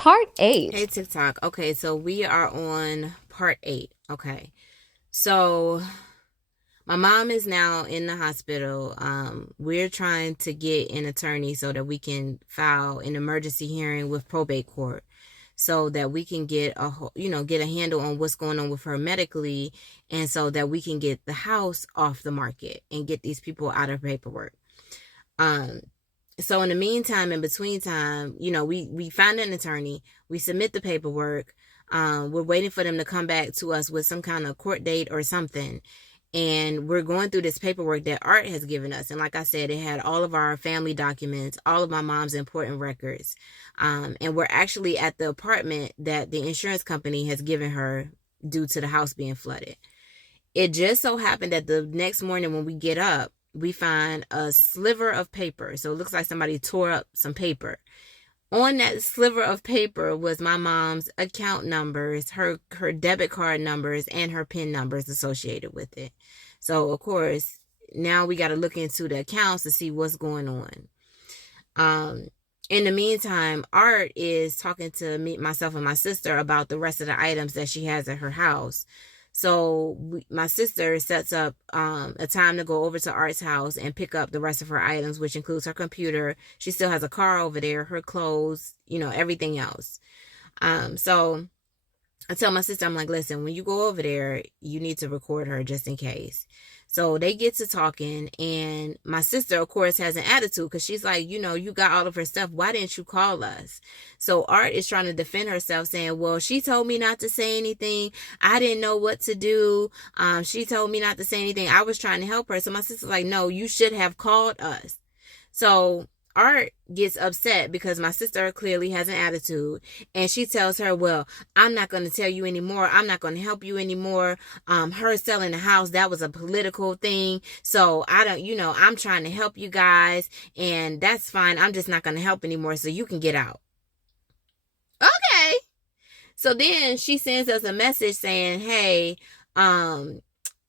Part 8. Hey TikTok. Okay, so we are on part 8. Okay. So my mom is now in the hospital. We're trying to get an attorney so that we can file an emergency hearing with probate court so that we can get get a handle on what's going on with her medically, and so that we can get the house off the market and get these people out of paperwork. Um so in the meantime, in between time, we find an attorney, we submit the paperwork. We're waiting for them to come back to us with some kind of court date or something. And we're going through this paperwork that Art has given us. And like I said, it had all of our family documents, all of my mom's important records. And we're actually at the apartment that the insurance company has given her due to the house being flooded. It just so happened that the next morning when we get up, we find a sliver of paper. So it looks like somebody tore up some paper. On that sliver of paper was my mom's account numbers, her debit card numbers, and her PIN numbers associated with it. So, of course, now we got to look into the accounts to see what's going on. In the meantime, Art is talking to me, myself, and my sister about the rest of the items that she has at her house. So my sister sets up a time to go over to Art's house and pick up the rest of her items, which includes her computer. She still has a car over there, her clothes, everything else. So I tell my sister, I'm like, listen, when you go over there, you need to record her just in case. So they get to talking, and my sister, of course, has an attitude because she's like, you got all of her stuff. Why didn't you call us? So Art is trying to defend herself, saying, well, she told me not to say anything. I didn't know what to do. She told me not to say anything. I was trying to help her. So my sister's like, no, you should have called us. So Art gets upset because my sister clearly has an attitude, and she tells her, well, I'm not going to tell you anymore. I'm not going to help you anymore. Her selling the house, that was a political thing. So I don't, I'm trying to help you guys, and that's fine. I'm just not going to help anymore. So you can get out. Okay. So then she sends us a message saying, hey,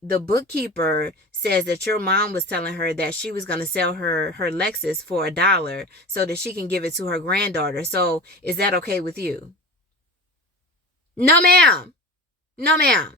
the bookkeeper says that your mom was telling her that she was going to sell her Lexus for $1 so that she can give it to her granddaughter. So is that okay with you? No, ma'am. No, ma'am.